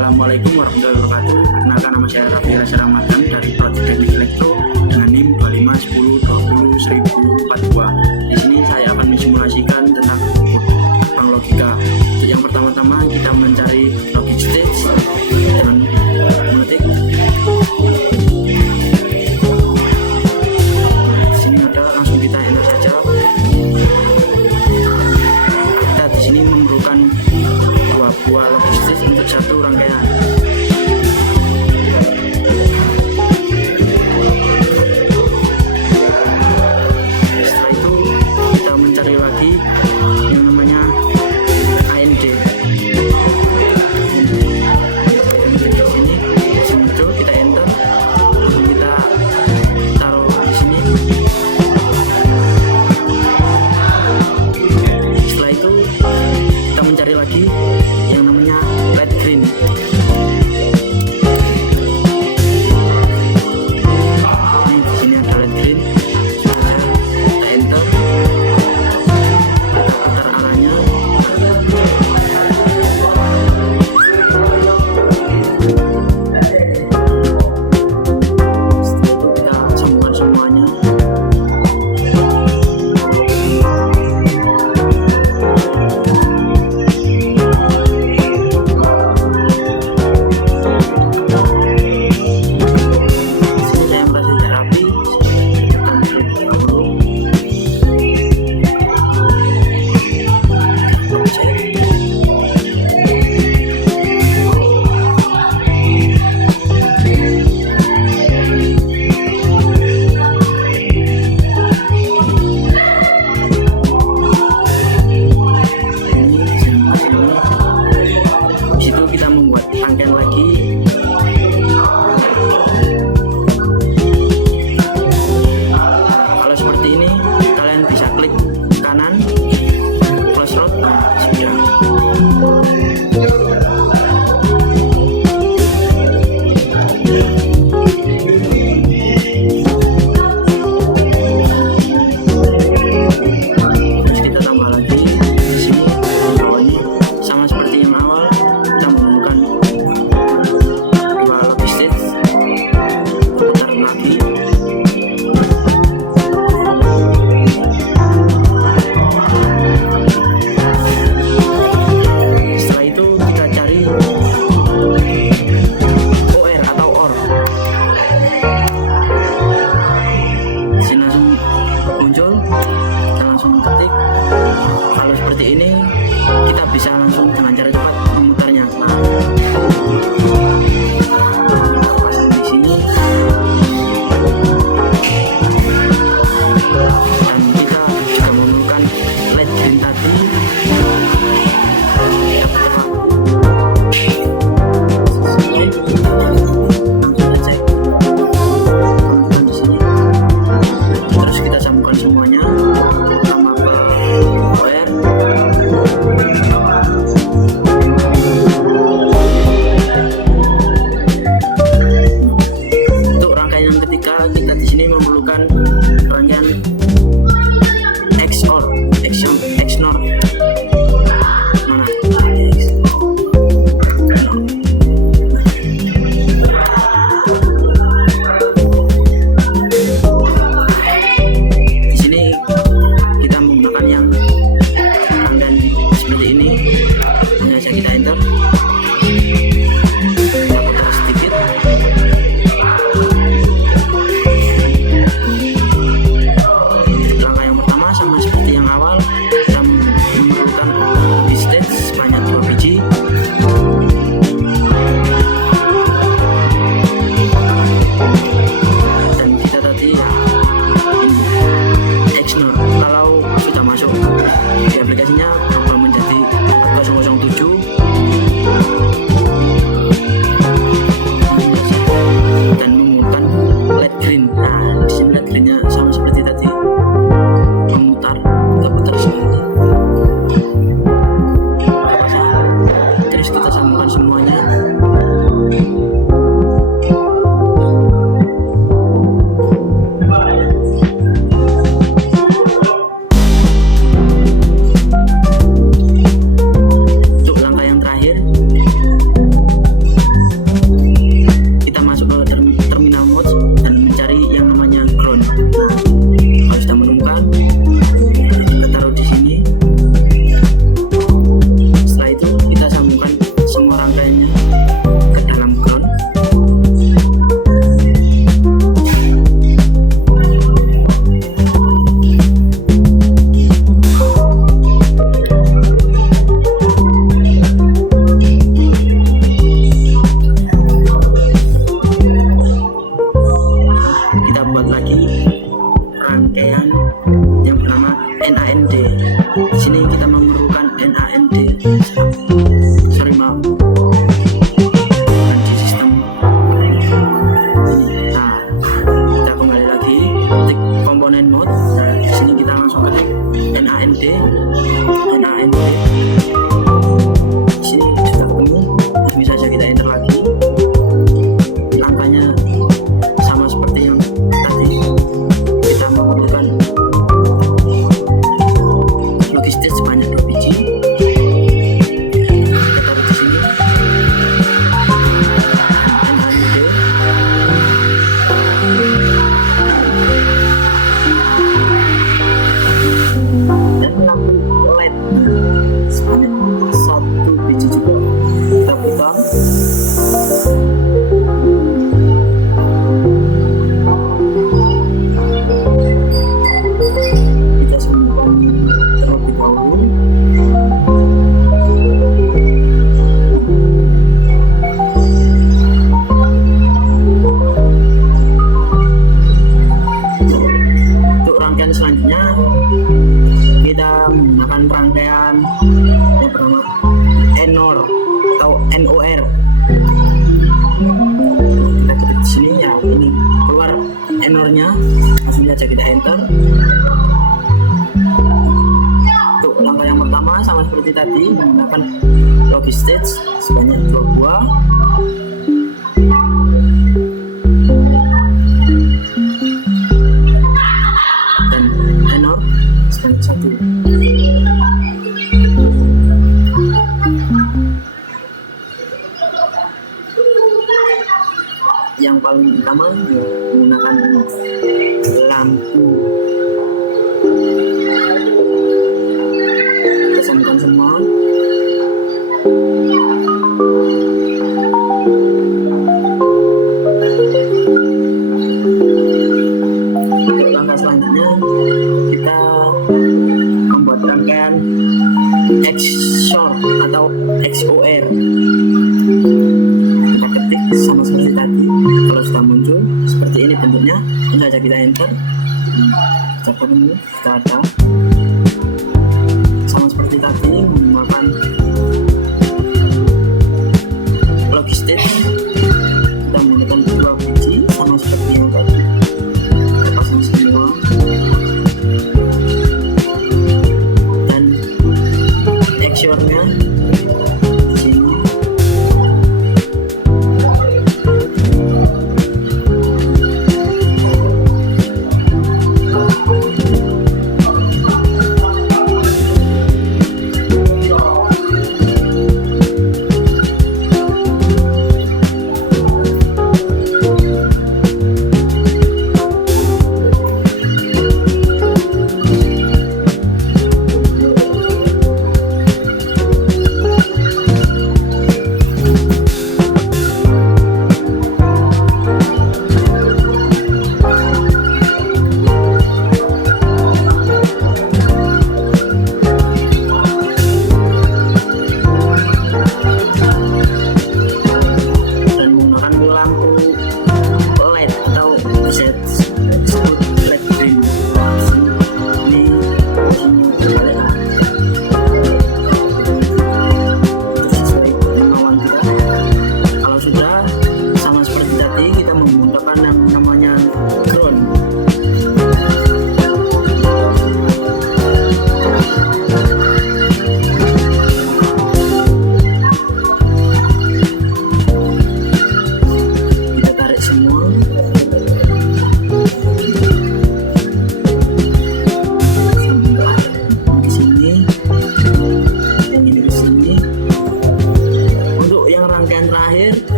Assalamualaikum warahmatullahi wabarakatuh. Perkenalkan, nama saya Raffi Rasa Ramadan dari Project Teknik Elektro dengan NIM 2510201042. Di sini saya akan mensimulasikan tentang bank logika. Untuk yang pertama-tama kita mencari logic stage dengan mengetik. Di sini ada, langsung kita enter saja. Kita di sini memerlukan dua buah logic stage untuk satu rangkaian. Setelah itu kita mencari lagi yang namanya AND. Di sini muncul, kita enter, lalu kita taruh di sini. Setelah itu kita mencari lagi yang namanya red green. Di sini ada red green. Kita enter, putar arahnya. Setelah itu kita sambungkan semuanya. Situ kita membuat rangkaian lagi. Kalau seperti ini kalian bisa klik kanan, close road, sudah. Terus kita tambah lagi di sini bawahnya sama seperti yang awal. Kita menemukan dua logic stage, putar lagi. Setelah itu kita cari OR atau OR. Di sini langsung muncul, kita langsung ketik. Kalau seperti ini kita bisa langsung dengan cara cepat memutarnya. Pasang di sini, dan kita juga memerlukan LED green tadi. Langsung saja temukan di sini. Terus kita sambungkan semuanya, pertama ke OR. komponen mode. Di sini kita langsung ketik NAND. Di sini sudah ketemu, bisa saja kita enter lagi. Angkanya sama seperti yang tadi. Kita memerlukan logistik sebanyak 2 biji. Kita taruh di sini. Dan lampu LED sebanyak 1 biji juga. Kita putar. Kita sembunyikan terlebih dahulu. Untuk rangkaian selanjutnya kita menggunakan rangkaian yang bernama NOR atau NOR. Kita ketik di sini ya, ini keluar NOR-nya, langsung saja kita enter. Untuk langkah yang pertama sama seperti tadi, menggunakan logistik sebanyak 2 buah. Dan NOR sebanyak 1. Yang paling utama menggunakan lampu. Kita sambungkan semua. Untuk langkah selanjutnya kita membuat rangkaian XOR atau XOR. Kita ketik sama seperti tadi. Kalau sudah muncul seperti ini bentuknya, langsung saja kita enter. Kita ketemu, kita ada sama seperti tadi, menggunakan logistik. Kita menggunakan 2 biji sama seperti yang tadi. Kita pasang semua. Dan XOR-nya di sini.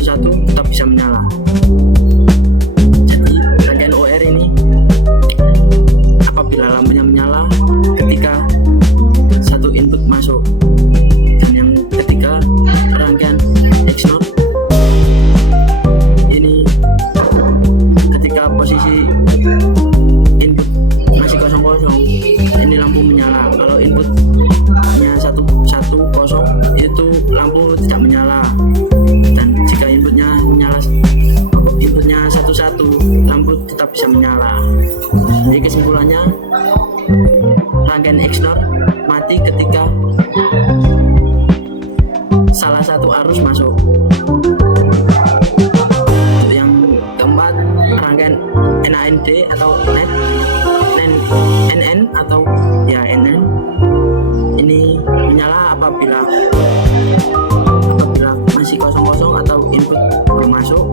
satu tetap bisa menyala. Jadi rangkaian OR ini apabila lampunya menyala ketika satu input masuk, dan yang ketiga rangkaian XNOR ini ketika posisi input masih kosong-kosong ini lampu menyala. Kalau inputnya 110 itu lampu tidak menyala, dan jika inputnya 11 lampu tetap bisa menyala. Jadi kesimpulannya rangkaian XNOR mati ketika salah satu arus masuk. Untuk yang keempat rangkaian NAND atau NN atau ya NN ini menyala apabila masih kosong-kosong atau input belum masuk.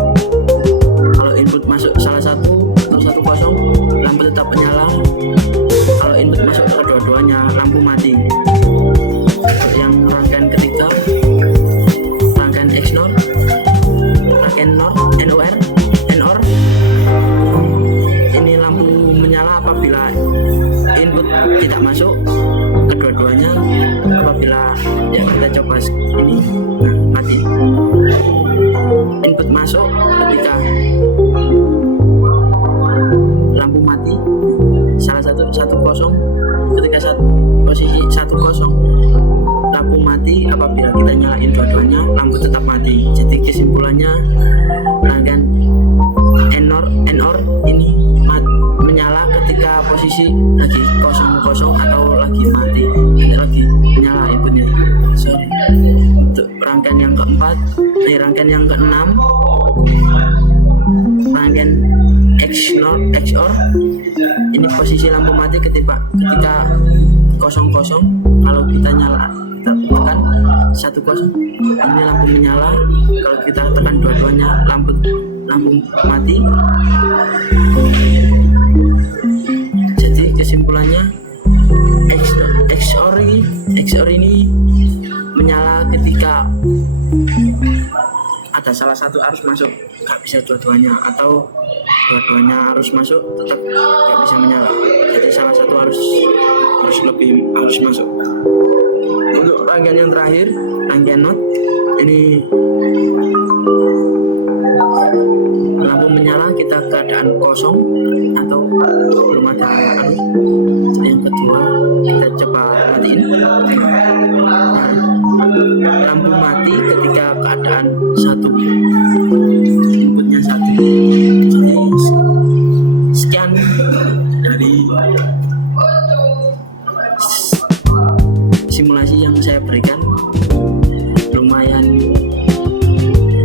Kalau input masuk salah satu atau 10 lampu tetap menyala. Kalau input masuk kedua-duanya lampu mati. Untuk yang rangkaian ketiga rangkaian XNOR, rangkaian NOR ini lampu menyala apabila input tidak masuk kedua-duanya. Apabila ya kita coba ini, nah mati. Input masuk ketika lampu mati salah satu 10, ketika posisi 10 lampu mati. Apabila kita nyalain dua-duanya lampu tetap mati. Jadi kesimpulannya rangkaian NOR ini menyala ketika posisi lagi kosong atau lagi mati, lagi menyala inputnya. Untuk rangkaian yang keempat, rangkaian yang keenam, rangkaian XOR ini posisi lampu mati ketika kosong. Kalau kita nyala, kita tekan 10 ini lampu menyala. Kalau kita tekan dua-duanya lampu mati. Jadi kesimpulannya XOR ini menyala ketika ada salah satu arus masuk, nggak bisa dua-duanya, atau dua-duanya arus masuk tetap nggak bisa menyala. Jadi salah satu harus masuk. Untuk rangkaian yang terakhir, rangkaian NOT ini lampu menyala kita keadaan kosong atau belum ada arus. Yang kedua kita coba matiin. Lampu mati ketika keadaan 1, inputnya 1. Jadi sekian dari simulasi yang saya berikan. Lumayan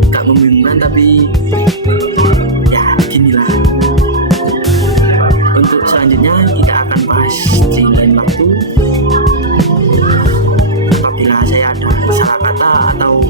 gak membingungkan, tapi ya beginilah. Untuk selanjutnya kita akan bahas di lain waktu. Apabila saya ada salah kata atau